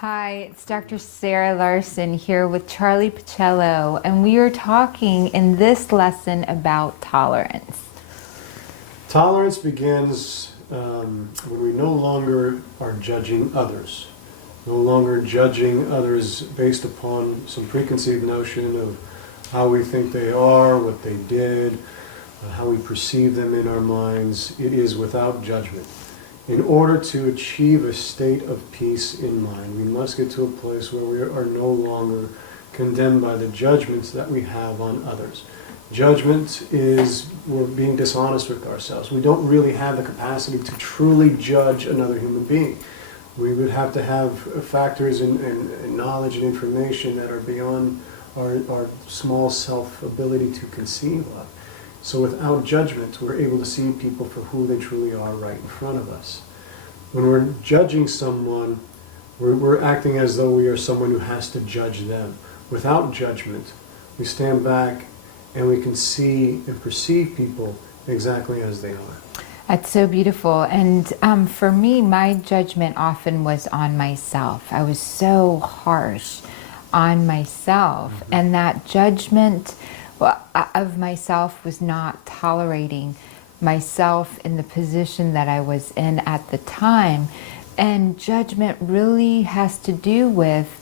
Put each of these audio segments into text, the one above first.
Hi, it's Dr. Sarah Larsen here with Charlie Pacello, and we are talking in this lesson about tolerance. Tolerance begins when we no longer are judging others, no longer judging others based upon some preconceived notion of how we think they are, what they did, how we perceive them in our minds. It is without judgment. In order to achieve a state of peace in mind, we must get to a place where we are no longer condemned by the judgments that we have on others. Judgment is we're being dishonest with ourselves. We don't really have the capacity to truly judge another human being. We would have to have factors and knowledge and information that are beyond our small self ability to conceive of. So without judgment, we're able to see people for who they truly are right in front of us. When we're judging someone, we're acting as though we are someone who has to judge them. Without judgment, we stand back and we can see and perceive people exactly as they are. That's so beautiful. And for me, my judgment often was on myself. I was so harsh on myself. And that judgment of myself was not tolerating myself in the position that I was in at the time. And judgment really has to do with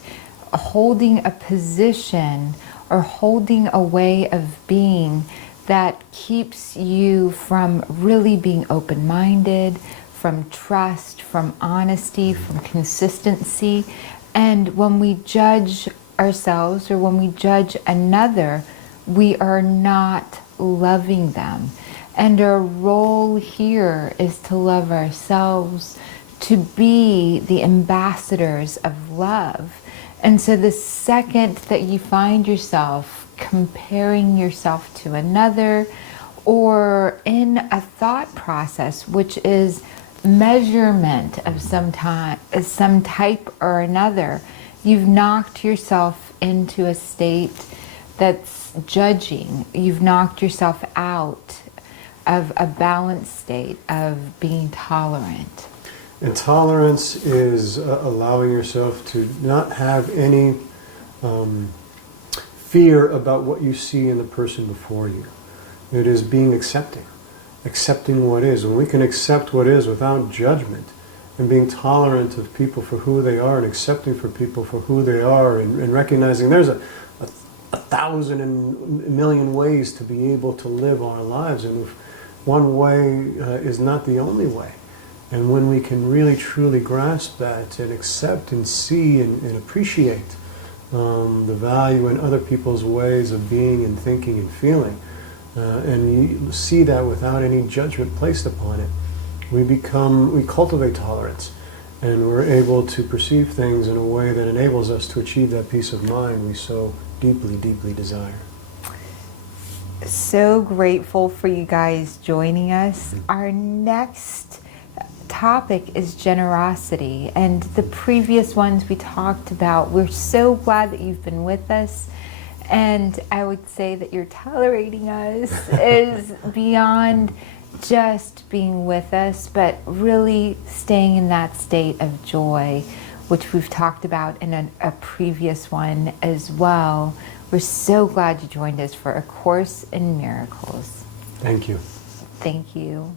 holding a position or holding a way of being that keeps you from really being open-minded, from trust, from honesty, from consistency. And when we judge ourselves or when we judge another, we are not loving them. And our role here is to love ourselves, to be the ambassadors of love. And so the second that you find yourself comparing yourself to another, or in a thought process which is measurement of some type or another, you've knocked yourself into a state that's judging. You've knocked yourself out of a balanced state of being tolerant. And tolerance is allowing yourself to not have any fear about what you see in the person before you. It is being accepting what is. When we can accept what is without judgment and being tolerant of people for who they are and accepting for people for who they are and recognizing there's a thousand and a million ways to be able to live our lives, and if one way is not the only way. And when we can really truly grasp that and accept and see and appreciate the value in other people's ways of being and thinking and feeling, and you see that without any judgment placed upon it, we cultivate tolerance, and we're able to perceive things in a way that enables us to achieve that peace of mind we so deeply, deeply desire. So grateful for you guys joining us. Our next topic is generosity, and the previous ones we talked about. We're so glad that you've been with us, and I would say that you're tolerating us is beyond just being with us, but really staying in that state of joy, which we've talked about in a previous one as well. We're so glad you joined us for A Course in Miracles. Thank you. Thank you.